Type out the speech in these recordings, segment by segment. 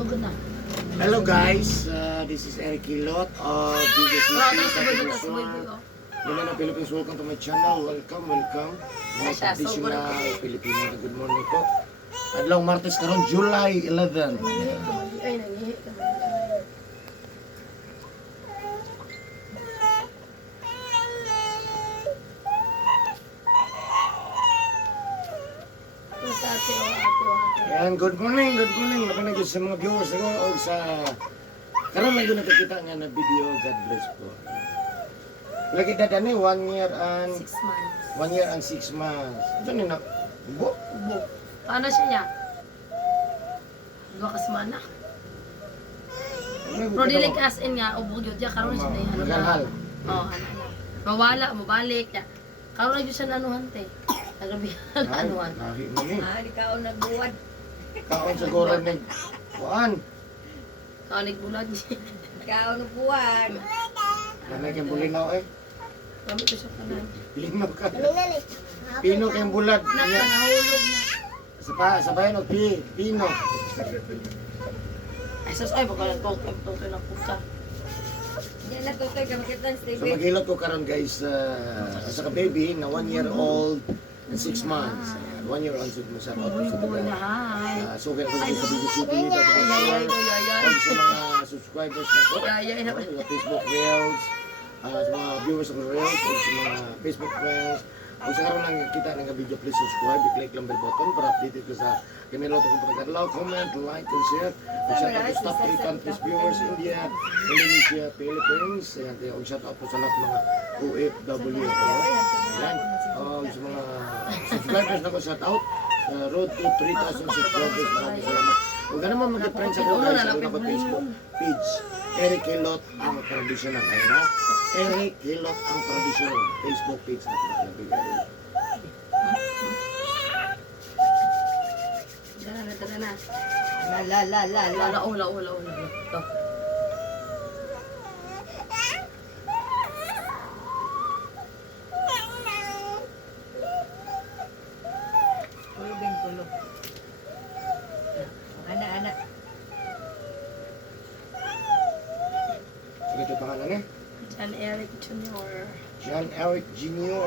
Sugod na. Hello guys, this is Eric Kilot of DJCP Television. Manila Philippines, welcome to my channel. Welcome. Mga traditional Pilipino. Good morning po. Adlaw Martes karon July 11. Ay, nangihi ka. Sa ate o ate. And good morning. Laban sa mga viewers ko o sa karon may nakikita nga na video. God bless po. Lagi dadani 1 year and 6 months. 1 year and 6 months. Diyan na. Bo. Ubo. Paano siya niya? Dua ka semana. Pero dili ka as in nga, ubo yun. Diya karoon siya na yan. Magalhal. Oo, ano. Mawala, mabalik. Karoon na yun siya nanuhan te. Nagabihan anuhan. Lahi mo ni. Di ka o nagbuwad. Kaon siguro ni. Kuan. Kaunig bulag niya. Di ka o nagbuwad. Nanay kay bulinaw eh. Kami ko siya kanan. Linaw ka. Pino kay bulad. Nahulog na. Sa bayan o pino. Ay, sus, ay, baka lang itong pinagpunta. Yan na tutoy ka makita ng So stable. maghilot ko karon guys sa ka baby na 1 year old and 6 months. 1 year old and 6 months. Shout out po sa Buhay na, taga. hi. So kaya ko sa BBCP, Ay, ay, ay. sa mga subscribers na ko. Ay, ay, ay. Sa Facebook Reels, sa mga viewers ng Reels, o sa mga Facebook friends. Kung sa karoon lang kita ng video, please subscribe, i-click lang bell button para updated ko sa kanilang itong pagkakadlaw, comment, like, and share. Kung shout out to top 3 countries viewers, India, Indonesia, Philippines. Ayan, kung shout out po sa lahat mga OFW. Ayan, sa mga subscribers na ko shout out. Sa road to 3,000 subscribers, maraming salamat. Huwag ka naman mag-friends ako guys, sa ako Facebook page. Eric Kilot ang traditional. Ayun na. Eric Kilot ang traditional Facebook page na pinagabigay. Tara na. La. Wala. Ito. Kulubing kulub. Anak-anak. Sige ito pangalan eh. John Eric Jr. John Eric Jr.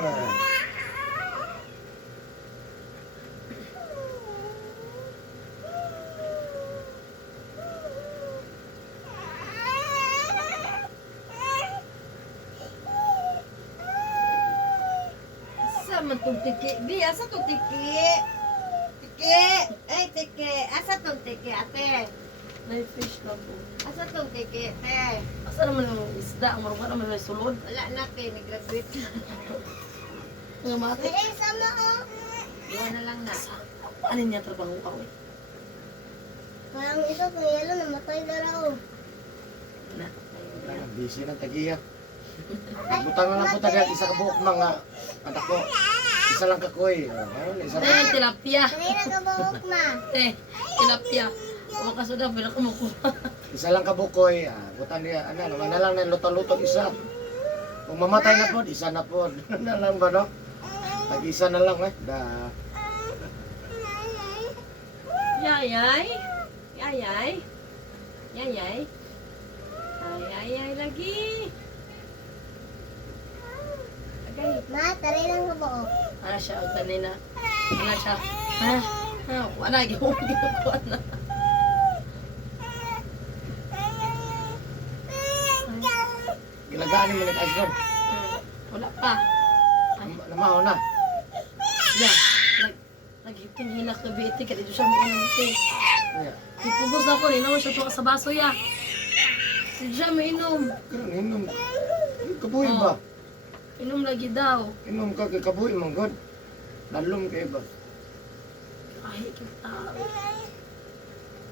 Asa man tong tiki? Di, asa tong tiki? Tiki! Ay, tiki! Asa tong tiki, ate? Fish na po. Asa tong tiki, te? Asa naman yung isda? Ang marunga naman may sulod. Wala na, te. Nag-graduate. Ang mati. Iwan na lang na. Ano niya trabaho ka eh? Parang isa kung yelo, namatay na raw. Na. Busy ng tagiya. Butang na lang po taga, isa ka buok mga anak ko. Isa lang kakoy. Ayun, isa lang. Tilapia. Kanina ka buhok ma. Tilapia. Huwag ka suda, pero kumukuha. Isa lang kabukoy. Butang niya, naman na lang na luto-luto isa. Kung mamatay na po, isa na po. Na lang ba no? Tag-isa na lang eh. Yayay. Ay, lagi. Agay. Ma, taray lang ka buhok. Ano siya, o kanina. Ano siya? Ha? Wala, ginagawa na. Gilagaanin mo ng ice cream. Wala pa. Namaho na. Yan. Naghiting hilak na biti, kaya dito siya may inuti. Ayan. Ipubos na ko, ninaw siya to sa baso ya. Dito siya may inom. Karon inom. Kabuhi ba? Inom lagi daw. Inom ka kay kabuhi mong god. Nalum kay ba? Ay, kita.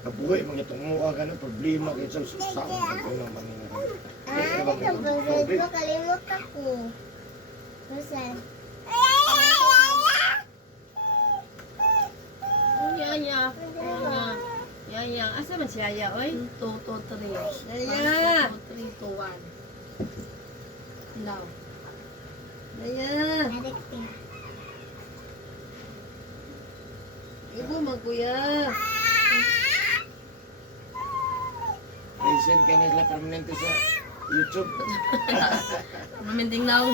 Kabuhi mga itong mukha ka na problema kay sa saan ka na mangyayari. Nag-grade ko, kalimot ako. Rosan. Yaya. Asa man si Yaya, oy? 2, 2, 3. Yaya. 2, 3, 2, 1. Now. Yaya. Addicting. Ibu man kuya. Isend ka na sila permanente sa YouTube. Maminting na ako.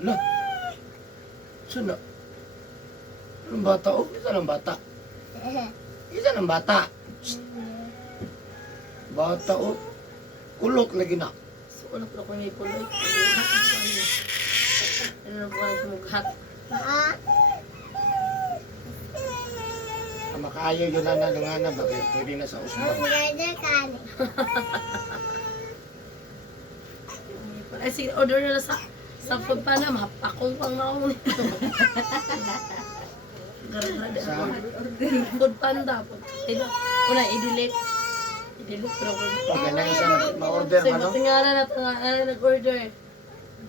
Lah. Sana. Anong bata? Oh, isa ng bata. Isa ng bata. Shh. Bata, oh. Kulot lagi na. So, ano po ako may puloy? Ano na po kayo sumughat? Makayo yun na nga bakit pwede na sa usman. Ay, sige, order na sa food pa na. Mapakong pang na ako nito. Sa Food panda po. Una, i-delete. I-delete pero ko. pag na isa ma-order Kasi man, no? matingalan na nag-order.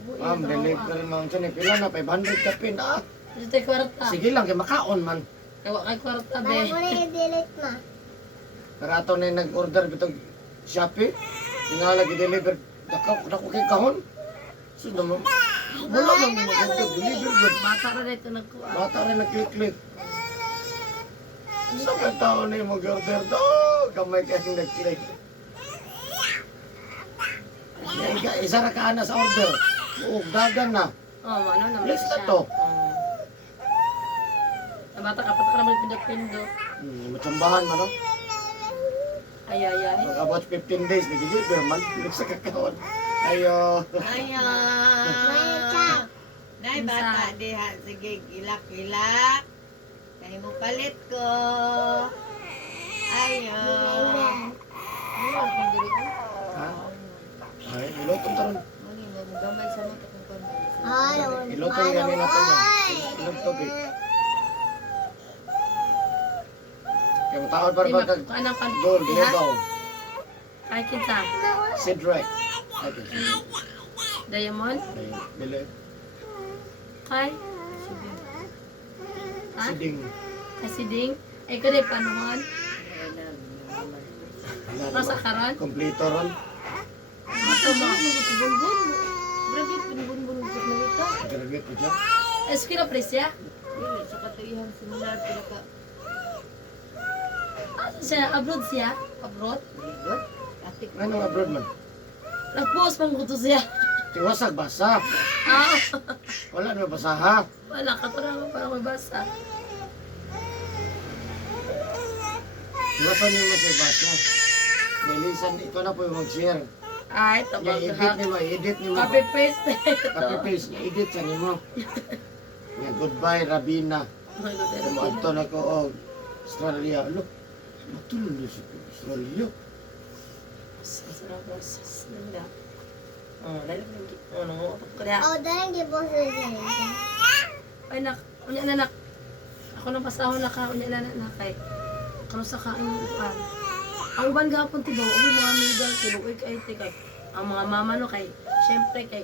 Ma'am, delivery mo siya ni pila na 500 ka pin ah. Ito tayo kwarta. Sige lang kay makaon man. Kawa kay kwarta, be. Para ko na i-delete ma. Pero ato na yung nag-order bitog Shopee. Tingala gi-deliver dako kay kahon. So naman. Wala man mo mag-deliver good. Bata na dito nagkuha. Bata rin nag-click-click. Sa mga tao na yung mag-order to, kamay kayong nag-click. Isa ra ka na sa order. Oo, dagan na. Oh, ano naman List na siya. to. Sa bata ka, pata ka naman pindot-pindot. Matsambahan man, no? Ay. Mag-about 15 days, nag-deliver man. Sa kakawon. Ayo. Ayan. Nay, bata diha. Sige, ilak-ilak. Kaya mo palit ko. Ayan. Ha? Ay, ilotong taron. Ilotong yan na ito niya. Ilotong tubig. Kaya matawad para ba kag Anong pan... gold, Ha? lebaw, Ay, kinsa. sidrek. Okay. Diamond? Bili. Kay? Ha? Siding. Kasiding? Ay, kaya panuhon? Masa karon? Kompleto ron. Ito mo. Bunbun. Grabe, bunbun na ito. Graduate ko dyan. Eskila presya? Sa katuihan seminar, pila ka. Ano siya? Abroad siya? Abroad? Ligot. Atik ko. Anong abroad man? Nag-post pang gusto siya. Tiwasag basa. Ah, Wala na basaha. wala ka to naman para mabasa. Tiwasan niyo mo sa basa. Nilisan, ikaw na po yung mag-share. Ay, tabag I-edit niyo mo. Copy paste. Copy-paste. I-edit sa niyo mo. Yan, goodbye, Rabina. Tumato na ko, oh, Australia. Look, matulog na sa Australia. Sarap na sis. Nanda. Dahil ko nang kaya. Oh, dahil di po sa Ay, unya na nak. Ako nang pasahon na ka, unya na kay. Kano sa kain yung upan. Ang uban gapon tibaw, ubi mga middle, kiluoy kay kay. Ang mga mama no kay, syempre kay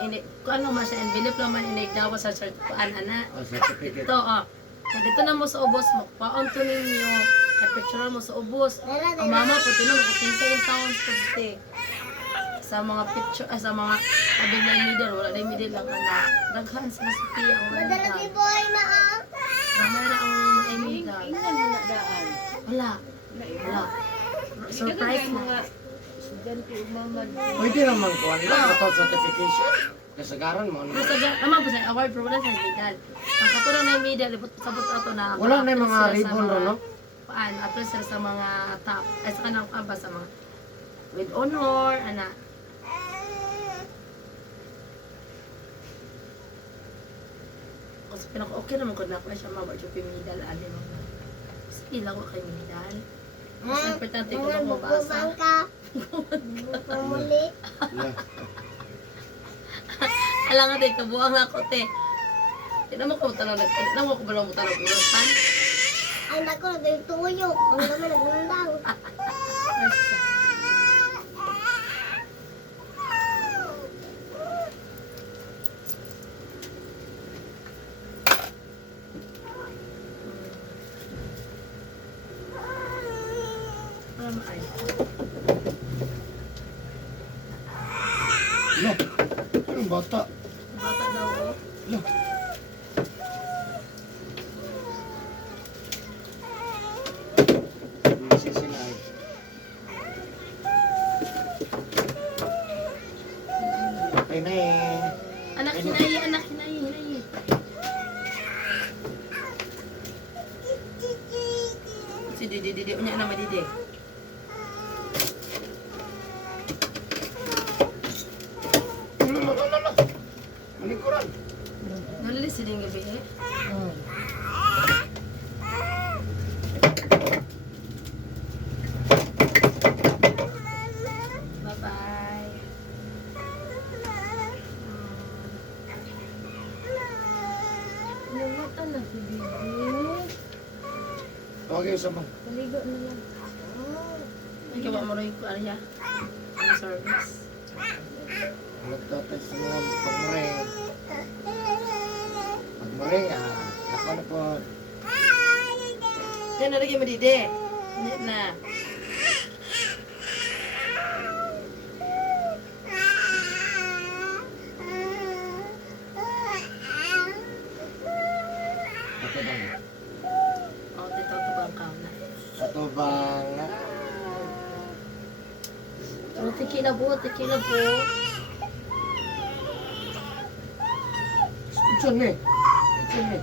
ini kung ano man sa envelope lang man inigdawa sa certificate ana. Certificate. Ito dito na mo sa ubos mo. Paon to ninyo. Kay picture mo sa ubos. Ang mama po tino nakatingka yung taon sa sa mga picture sa mga abig na middle wala na middle lang ana. Daghan sa Sophia ang Madala wala. di po ay maa. Gamay na ang mga middle. Ingnan mo na daan. Wala. Wala. Surprise mo. Mga estudyante umamad. Pwede naman ko, ano lang, ito certification. Kasagaran mo, ano. Basta naman po sa award pero wala sa middle. Ang katulong na yung middle, sabot ato na. Wala na yung mga ribbon ron, no? Paan, apple sir sa mga top. Ay sa kanang aba sa mga with honor, ana. Kasi pinaka-okay naman ko na ako siya mabot yung middle. Ano naman. Kasi ilang ko kay middle. Mas importante ko na mabasa. Bukubang ka. Pumuli. Yeah. Alam nga tayo, kabuang na ako, te. Hindi naman ko talaga, hindi naman ko balang mo talaga urusan. Ang dako na tayo tuyok. Ang dami nagundang. Ay, siya. Ano ay? Lo, anong bata? Bata daw ako. Lo. Si Didi, unya nama Didi. Lala. Malingkuran. Nalis si Ding gabi eh. Bye-bye. Namatan na si Bibi. Okay, sama. Paligo na lang. Ikaw ba mo rin ko ano Ang service. Nagtatay sa mga pagmaring. Pagmaring, nako na po. Yan nalagay mo Didi. Hindi na. Ato bang? O, tito ito ba ang kaon na? Ato bang? Pero tikila po. Itsun ni. Itsun ni.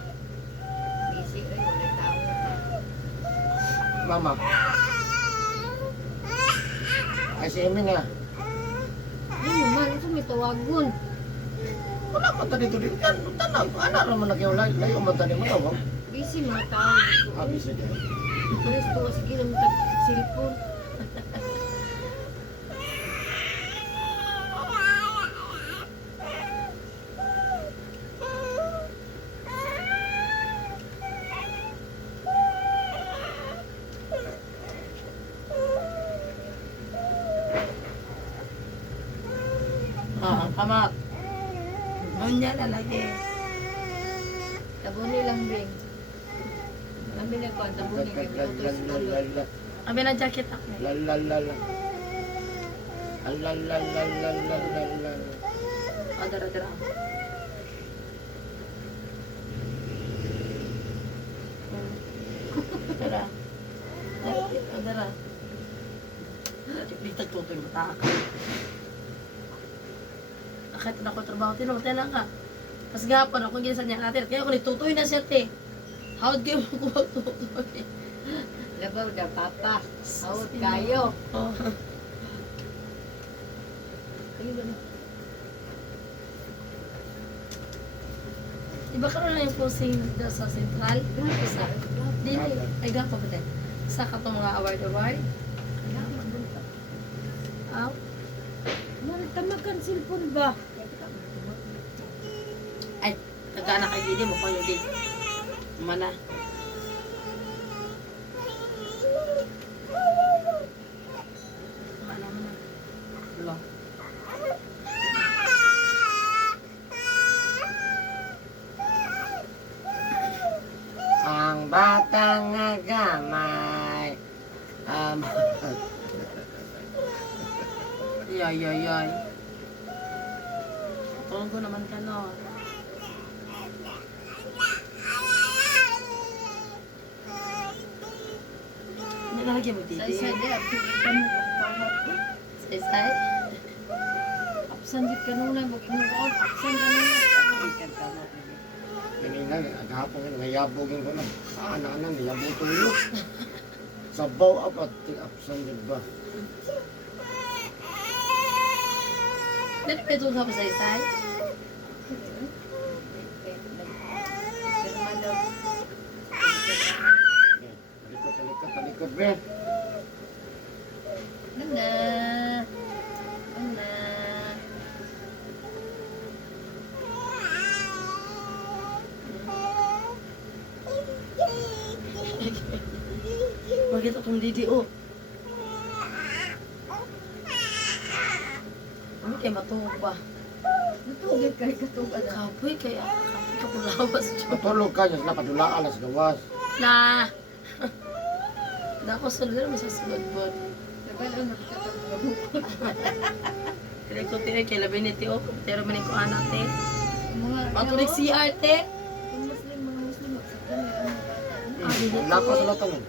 Busy rin, wala tao. Mama. Ay, si Emi nga. Ay, naman, ito may tawagon. Wala man tadi dito. Tanang, anak naman nakiulay. Layo man tadi mo na, Busy mga tao. Habis saja. Pares to, sige lang tag-cellphone. Kamat. Unya na lagi. Tabuni lang, Bing. Kami na ko, tabuni kay Buto sa ulo. Abi na jacket ako. Lalalala. Lalalala. O, dara. Dara. Dara. Dito tutoy mo ta ka. Kahit na ako trabaho, tinutin ka. Pas gapon ako ginisan niya natin. Kaya ako nitutoy na siya, te. How'd kayo mo tutoy? Labaw na, papa. Out kayo. Oh. Diba karoon na yung closing dito sa Central? Isa. Dili. Ay, gapa ba din? Sa ka itong mga award. Aw. Tamakan cellphone ba? Ay, nagana kay Didi mo pa yung di. Mana. Mana. Lo. Ang batang gamay. Yay. Tulong ko naman ka, no? Nalagyan mo, Didi. Say, kamu Say. Absan dit kanuna, mag-ingon. Absan kanuna. Kanina, agahapon nga, ngayabogin ko na. Anak-anak, niyabog tuyo. Sabaw apat, apsan din ba? Nalipito ka pa sa isay? Talikod, be. Nana. Bakit akong Didi, oh? Ano kayo matulog ba? Natugid kay katugan. Kapoy, kaya kapulawas dyan. Matulog ka, yung napadula alas gawas. Na! Dako sulod na masasulod po. Sabay lang magkatagabukod. Kaya ko tira kay labi ni Tio, pero manin ko anak te. Mga Matulig si Arte. Yung mga Muslim, magsaktan na Nako sa latan.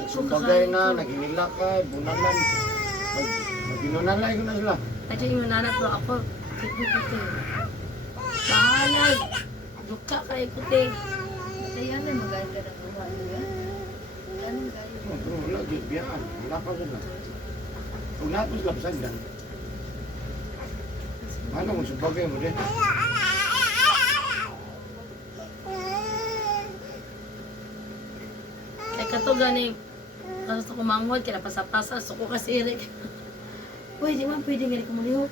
Nagsubagay na, naghinilakay, bunalan. Maginunalay ko na sila. At yung nanat po ako, kiti. Bahalay. Duka kay ko te. Kaya na maganda ng buhay niya. Ganun kayo. biyaan. Wala pa sila. Kung lahat mo sila pasagdan. Ano mo subagay mo din? Kay kato gani, kaso sa kumangod, kaya pasapasa, so ko kasi irik. Uy, di man pwede nga kumuliho.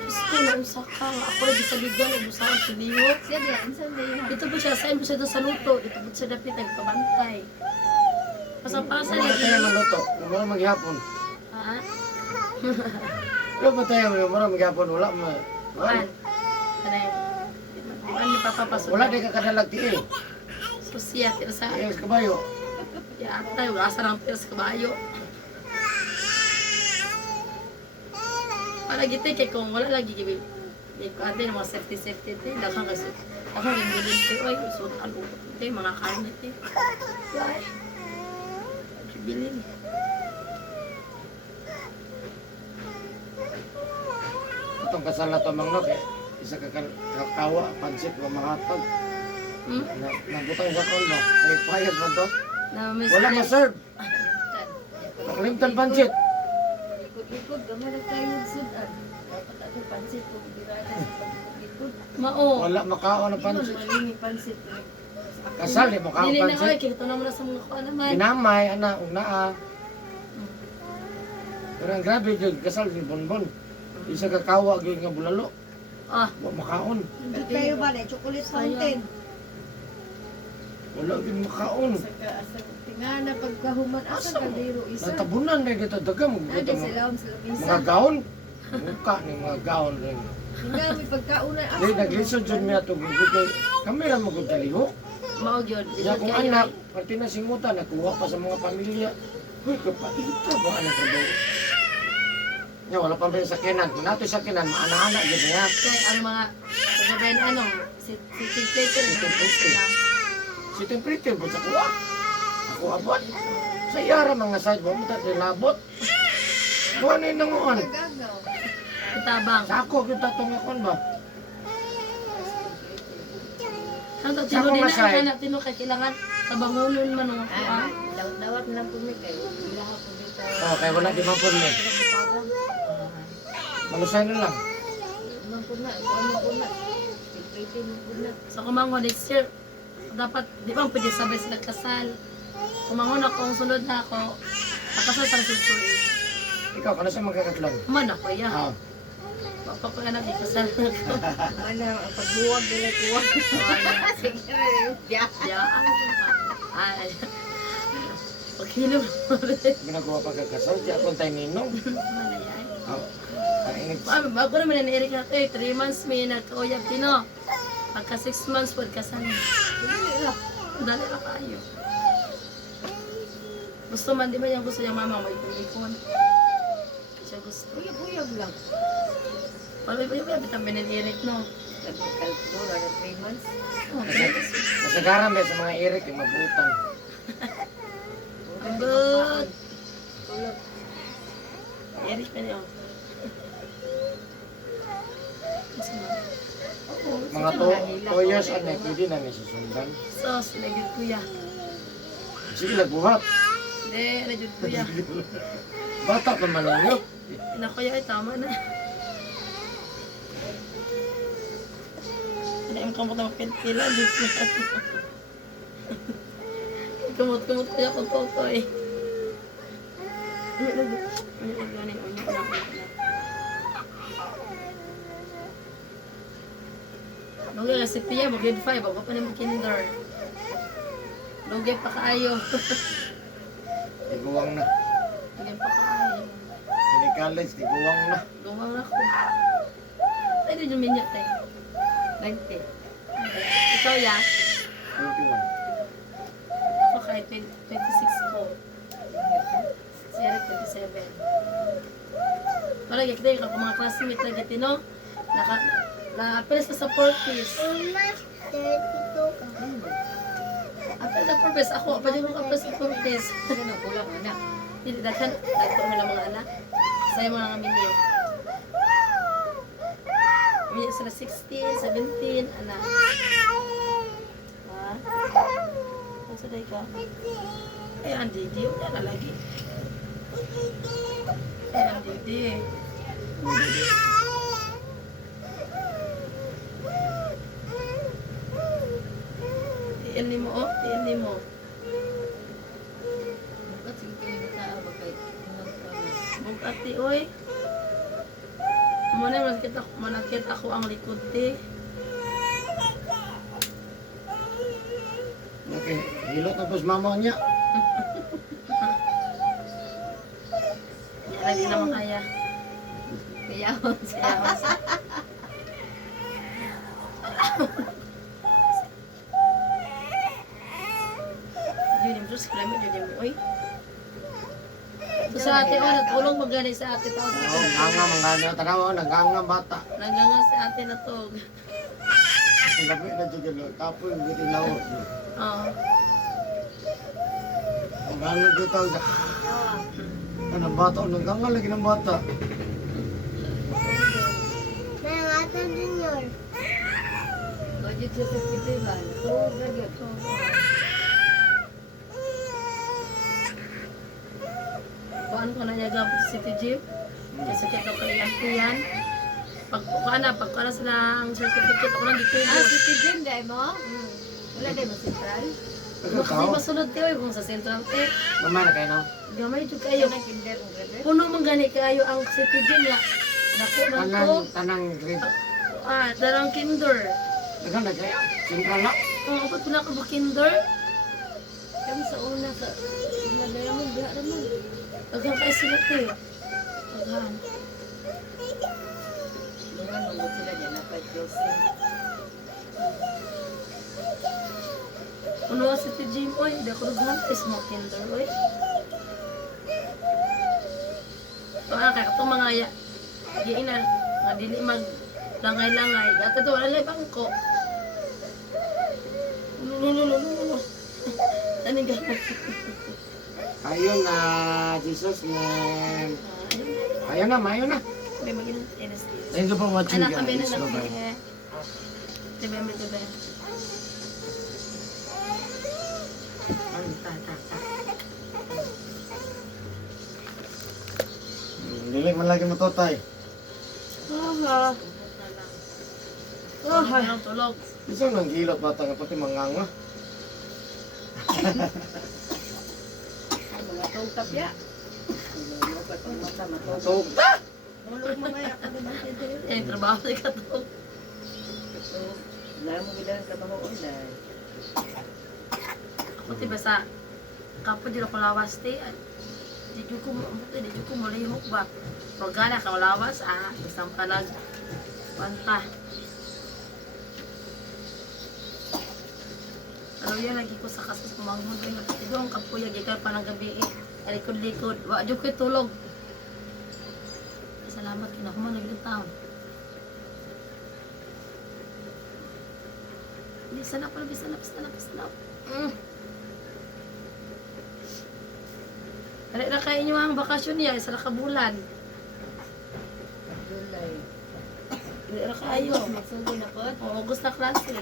Diyos ko, nausa ka. Ako rin sa bigan, ubusahan sa liho. Siya diya, insan diya. Ito po siya, saan po siya doon sa luto. Ito po siya dapit, nagpabantay. Pasapasa Wala niya. pa tayo maluto. Kung wala maghihapon. Ha? Wala pa tayo maghihapon. Wala ma... Kuan. Tanay. Ano papapasok? Wala di ka kadalag tiil. Susiya, tira sa... Ayos kabayo. Yata, yung asa ng tira sa kabayo. Para gitay kay kung wala lagi gibi. Ate ng mga safety daghang kasi daghang yung bilin ko ay so ano ito mga kain ito. Ay. Bilin. Itong kasal na ito mga kay isa ka kakawa, pansit, mamangatag. Nabutang sa kondo. May payag na to. Na miss. Wala ma-serve. Nakalimtan pansit. Ikot-ikot, gamay na tayo yung sudan. Dapat ato pansit kung birada sa pag-ikot. Mao. Wala makaon ng Pansit. pansit. Malingi pansit. Kasal, di mo kaon Dili na pansit. oy kito na mo na sa mga kuan naman. Ginamay, anak, unaa. Pero ang grabe yun, kasal si Bonbon. Isa kakawa yun nga bulalo. Ah, Wa makaon. Hindi kayo ba na chocolate fountain? Wala yun makaon. Sa tingana pagkahuman asa kaldero isa. Natabunan na dito dagang. Ade sa lawom sa Mga lamisa. gaon. Mukha ni mga gaon rin. Hindi may pagkaunan asa. Di, naglisod yun niya ito. Kami lang magutaliho. mao gyud. Diya kong anak, pati na singutan, nakuha pa sa mga pamilya. Uy, kapatito ba ang trabaho? Nya, wala pa ba yung sakinan? Kung nato yung sakinan, maana-ana yun niya. Kay ang mga kagaben ano, si Peter Si Tempritin po sa kuha. Ako abot. Sa iyara mga side mo, mutat nilabot. Kuha na yung nanguan. Gagaw. Kitabang. Sa ako, yung tatong akon ba? Ang Sa tino akong din masay. na tino kay kailangan tabangunon man ng kuan. Dawat lang po mi kayo. Bilaha po dito. Oh, kaya wala di mapun mo. Malusay na lang. Man po na, ano po na. Pwede mo po na. So kumangon next year, dapat di ba pwede sabay sila kasal. Kumangon ako, ang sunod na ako, nakasal sa susunod. Ikaw, kano sa magkakatlong? Man ako ya. Ah, Papa ko na ikasal na ko. Ano, ang pagbuwag nila tuwag. Sige, ya. Ya. Ay. Paghilom mo rin. ginagawa pagkakasal, di akong tayo ninong. Manayay. Oh, ang ingit. Bago naman na Eric na ito, 3 months may nagkauyab tino. Pagka 6 months po, kasal. Dali na kayo. Gusto man, di ba yung gusto niya mama, may tulikon. Siya gusto. Uyag-uyag lang. Pag may bitang Eric, no? Nagkaltura na 3 months. Masagaran ba sa mga irik, yung mabutang. But, Tulog. Eric pa niyo. Mga 2 years on eh, pwede na may susundan. So, sinagid kuya. Sige, nagbuhat. Hindi, nagid kuya. Bata pa man ninyo. Inakuya ay tama na. Ano yung kamot na mapintila? Kumot kuya kung toto eh. Lugay na si Pia, mag-grade 5, ako pa na mag-kinder. Lugay pa kaayo. Tiguwang na. Lugay pa kaayo. Ini college, tiguwang na. Gumang ako. Ay, di yung minyak tayo. 20. Ikaw ya? 21. Ako kahit 26 ko. Si Eric 27. Wala, kita yung mga classmate na gati, no? Na-appeal sa 40s. Mas 32 ka. Appeal sa 40s. Ako, pa din ko appeal sa 40s. Kasi nang kulang anak. Hindi, daghan mo lang mga anak. Sa'yo mga minyo. Minyo sila 16, 17, anak. Ha? Ano sa day ka? Ay, andi, di yun na lagi. Ayan, Didi. Tiin mo, oh. Tiin mo. Bukat sige kayo tao bakit Bukat ti, oy. Muna, manakit ako ang likod, ti. Okay, hilot na po sa mama niya. Yan, hindi naman kaya. kaya Kaya, masa. Judim, terus kami judim, oy. So, sa ate, oh, natulong magani sa ate to. Oo, nganga, manganga, tanawa, naganga bata. Naganga si ate na to. Ang gabi na dyan, kapoy, buti na ako. Oh. Ang nganga dito, ano, bata, naganga lagi ng bata. Nangata junior. budget sa festival oh graduate Kuan ko na niya gabot sa City Gym. Kasi kita ko yan. Pagkana sila ang certificate ako lang dito. citizen dai mo wala dai mo central Ano Kasi tao? masunod tayo kung sa Central Tech. Mamay na kayo, no? Gamay jud kayo kayo. na kinder o graduate Puno man gani kayo ang City Gym ya. Dako man ko. Tanang grade. Darang kinder. Dagan na kayo. Sentral na. Ba't na ako ba kinder? kami sa una sa madaya mo biha naman Dagang kayo sila te. Dagan. naman mo sila diyan na kay Joseph Puno ang City Gym. Oy, di ako dagan kayo sa mga kinder. Oy. Ito kaya itong mga giinan. Nga dili mag langay-langay. Dati to, wala lang bangko. Lulululululu. Ano gano'n? Ayun na, Jesus na. Ayun na, mayo na. May mag-inang anesthesia. Thank you for watching, Anak kami na guys. lang. Bye-bye. Diba, diba? Dili man lagi matotay. Ay, ang tulog. Isa nang gilot bata nga pati manganga. mga tong tapya mo pa tong mata matog So, tulog mamaya ako naman kinder Eh, trabaho na ka to. so wala mo gid ang trabaho online Ako tiba sa kapag dito ko lawas te. Di ko malihok ba. Pagkana ka lawas, isang palag. Panta. Ano yan, lagi ko sa kasas kumanghon. Ay, napatido ang kapuyag. Ikaw pa ng gabi eh. Alikod-likod. Wadyo ko'y tulog. Salamat, kinakuman naging taon. Bisan na pala, bisan na. Dali na kayo nyo ang bakasyon niya, isa na kabulan. July Dali na kayo. magsugo na po O, August na klase.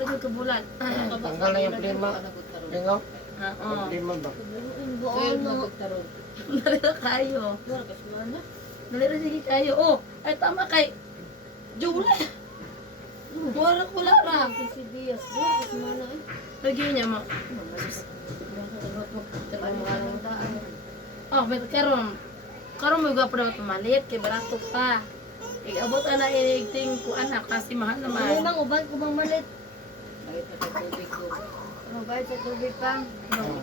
Isa na kabulan. tanggal na yung prima. Lingaw? Oo. Prima ba? Buon mo tarong Dali na kayo. wala ka sumana Dali na sige kayo. Oh, ay tama kay July. Wala ra. si Diaz wala ka sumana eh Lagi niya mo. Oh, may karon. Karon mo gapo dapat malit kay barato pa. Abot ana inigting ko anak kasi mahal ano naman. mang uban ko mang malit kahit na sa tubig ko ano bayad sa tubig pang No.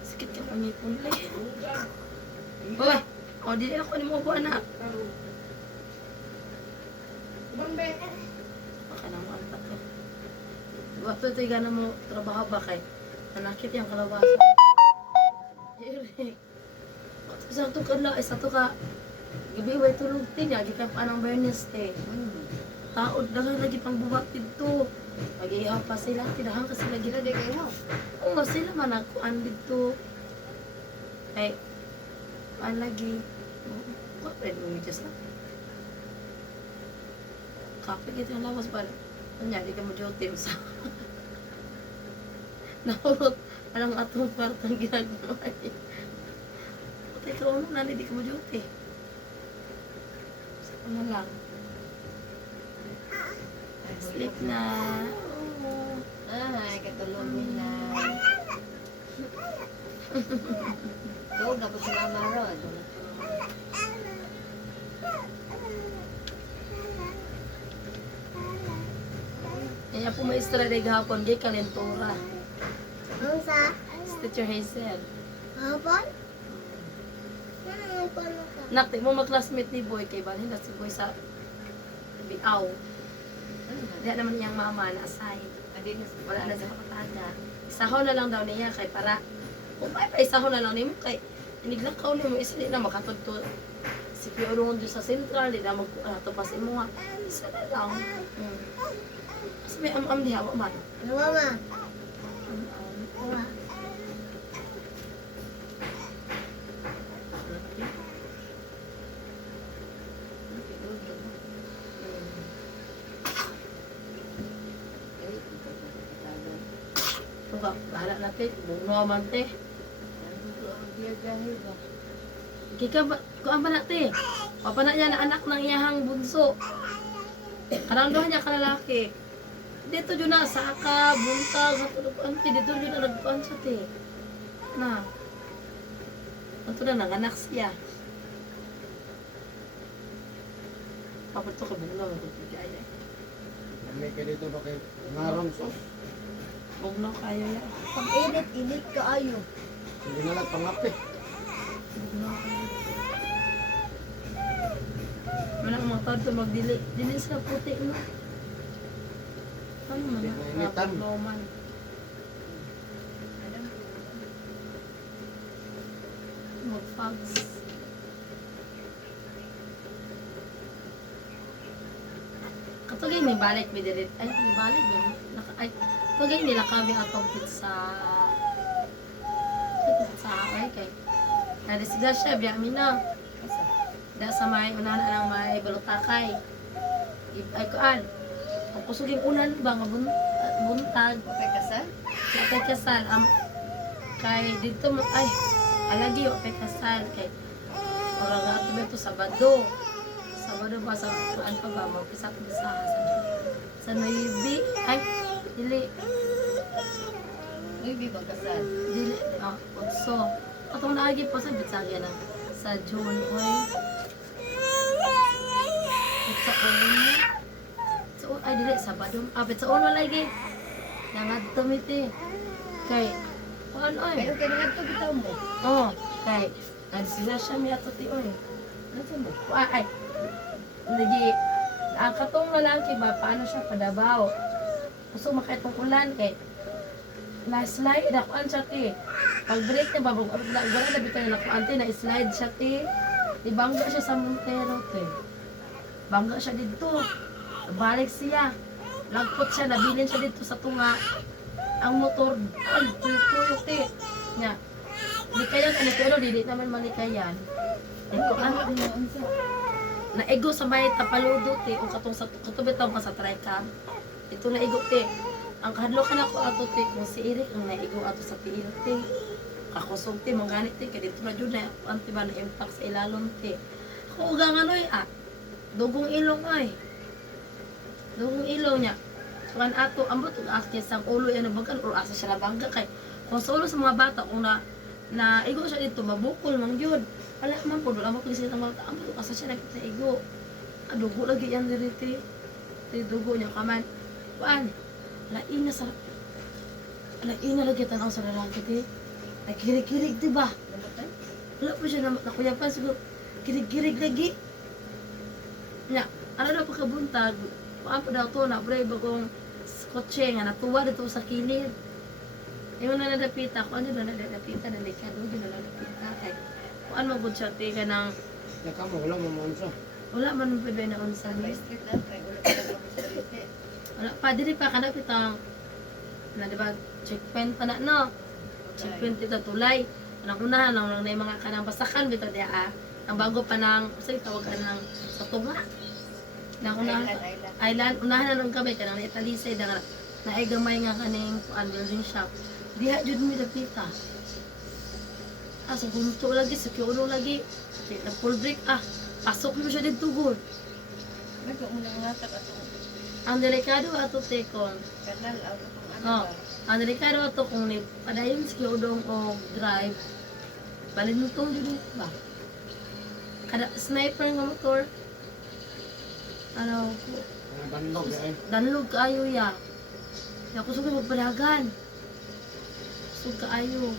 Sakit ka pa ngipon le. Oy, oh dili ako ni mo ko anak. Baka nang alpat ko. Waktu ito gana mo trabaho ba kay nanakit yung kalabasa. Eric. Sa to ka gabi way tulog tin ya gikan pa nang Bernes te. Taod daghang lagi pang buwak dito. Mag-ihaw pa sila tinahang kasi lagi gila di kayo oo sila man nagkuan dito. Ay an lagi. What red mo just na? Kapag ito yung lawas ba? Kanya, di ka mo duty sa. Nahulot. Alam atong kwartang ginagawa niya. Patay ka uno na, hindi ka mo duty. Sa ko na lang. Sleep na. Oo. Ay, katulog mo na. Tulog na po si Mama Rod. Kaya po may istra de gahapon, gay kalentura. Ang sa Teacher Hazel. hapon? Ay, paano ka? Nakti mo mag-classmate ni Boy, kay Balhin na si Boy sa Biaw. Diya naman niyang mama na aside. Adi na si Wala na sa kapataga. Isahaw na lang daw niya kay para kung may pa isahaw na lang niyo kay iniglakaw niyo mo isa di na makatudto si Piorong Diyos sa sentral di na magtupas mo nga isa na lang. Kasi may am-am diha wa man. Ano mama? Am-am. Wala. Tuga, bahala natin. Bugno man te. Kika ba, kuan ba natin? Papa na niya na anak ng iyahang bunso. Karang doon niya kalalaki. Dito yun na, saka, buntag, hatulog, dito yun na nagpuan siya te. Na. Ito na, nanganak siya. Papa ito ka bugno, magpapigay eh. May ka dito ba kay ngarong sos? Bugno kayo yan. Pag init ka ayo. Hindi na lang pangapi. Bugno kayo. Wala ang mga tao ito magdili. Dili sila puti no. Ano man Di na? mainitan. Bugno man. Mag-fags. Katugay may balik may dirit. Ay, may balik ba? Ay, katugay nila kami atong pizza. Pizza, ay kay. Nadisiga siya, biya mina. Da sa may unahan ng may balutakay. Ay kuan. Ang kusuging unan ba nga buntag. Okay kasal? Sa kay kasal kay dito ay alagi o kay kasal kay ora nga ato beto Sabado. Sabado ba sa kuan pa ba magpisa-pisa sa Noibi ay dili Uy, ba kasal? dili so atong naagi po sa bitsagya na sa June oy sa so ay dili Sabado sa on wala lagi nangadto miti kay kuan oy Pero kaya nga ito bitaw mo. oh kay sila siya mi ato ti oy Nasa mo? ay lagi ang katong lalaki ba paano siya padabaw gusto makaitong ulan kay na-slide na kuan siya ti pag break niya ba wala na bitaw na kuan ti na slide siya ti ibangga siya sa Montero ti bangga siya dito balik siya lagpot siya nabilin siya dito sa tunga ang motor ay tuyok ti nya likayan ano pero dili naman malikayan ito ano naigo sa may tapaludo ti o katong sa katubitaw pa sa tricam ito naigo ti ang kahadlo ka na ko ato ti kung si Eric ang naigo ato sa tiil ti kakusog ti mong ganit ti kaya dito na dyan na anti ba na impact sa ilalong ti ako ugang ano'y dugong ilong ay dugong ilong niya kan ato ambot ug akin sang ulo ano bagan or asa siya nabangga kay kung sa ulo sa mga bata kung na igo siya dito mabukol man gyud wala man po wala mo pagsisit ang mga ambot ug asa siya nakita igo dugo lagi yan diri ti dugo niya kaman kuan lain na sa lain na lagi tanaw sa lalaki ti nakirig-kirig di ba Namatay? wala po siya nakuyapan siguro kirig-kirig lagi nya ano na pagkabuntag kuan pa daw to na brave bagong kotse nga natuwa dito sa kilid. Yung na nadapita ko ano na nadapita na likado yun na nadapita kay kuan magud siya ti kanang Naka mo, wala mo maunsa. wala man pwede na unsa Sa ni. street lang kay ulo ka lang sa street. Wala pa diri pa kana pitang na di ba checkpoint pa na no. Checkpoint ito tulay. Ang unahan lang na yung mga kanang basakan bitaw dia ang bago pa nang say tawagan ng sa tunga. Nang unahan Island. island unahan na nung kami kanang naitalisay na naay gamay nga kaning kuan building shop Diha jud mi dapita. Sa gunto lagi, sa kiulo lagi. Na full break, pasok mo siya dito gud. Nagka mo nang natak atong Ang delikado ato tekon. kanal atong Oh, ang delikado ato kung ni padayon sa kiudong o drive. Balin mo tong dito ba? Kada sniper nga motor. Ano, Mga bandog eh. danlog kaayo ya. Ako sugod magpadagan. Sug kaayo.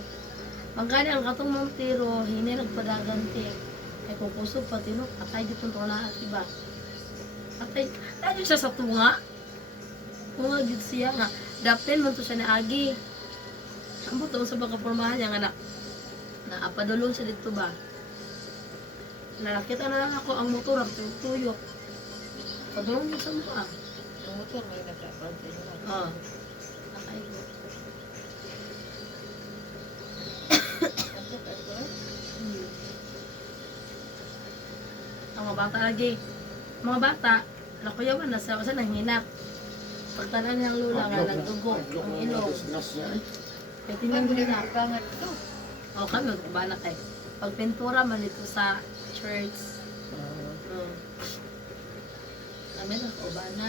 Mangkani ang katong Montero, hini nagpadagan ti. Ay kung kusog pati no, atay di punto lahat, diba? Atay, tayo siya sa tunga. Tunga gid siya nga. Dapten man to siya na agi. Ang buto sa pagkapormahan niya nga na apadulong siya dito ba? Nakita na lang ako ang motor ang tuyok. Padulong niya sa mukha. ang motor may nagkakaroon sa inyo. Oh. Nakaigo. Ang ito. Ang mga bata lagi. Mga bata, nakuyawan na sa nang hinap. Pagtanan niyang lula nga nagdugo ang ilong. Nas niya eh. Kaya Ang tingnan mo nila. bangat ito. O kami, magkabana kay. Pagpintura man dito sa church. Kami nagkabana.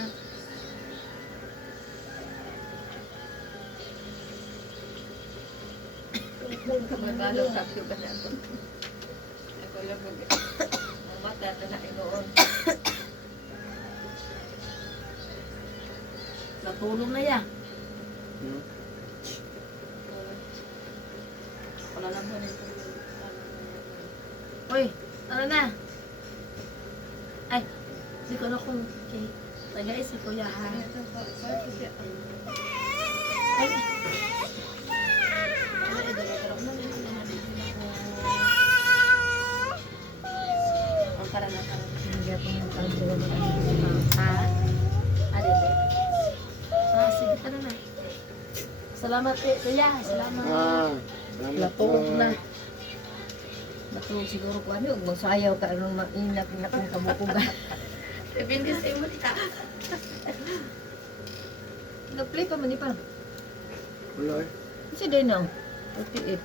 Kamagalo kapyo ba na ako? Ako lang mag... Ang mata na nainoon. Natulog na ya. Hmm? Wala lang ba nito. Uy, tara na. Ay, di ko na kung kay tagay si Kuya ha. Ay, ay, dala-dala na rin na dito na ko. Ang tara na, tara na. Hindi ako ng kanto. Ha? Adede. Sige, tara na. Salamat eh, Kuya. Salamat. Salamat Natulog na. Matulog siguro ko ano, magsayaw ka anong mainap na kung kabukugan. Depende sa imo tika. Nag-play pa man pa. Wala eh. Kasi day now. 48.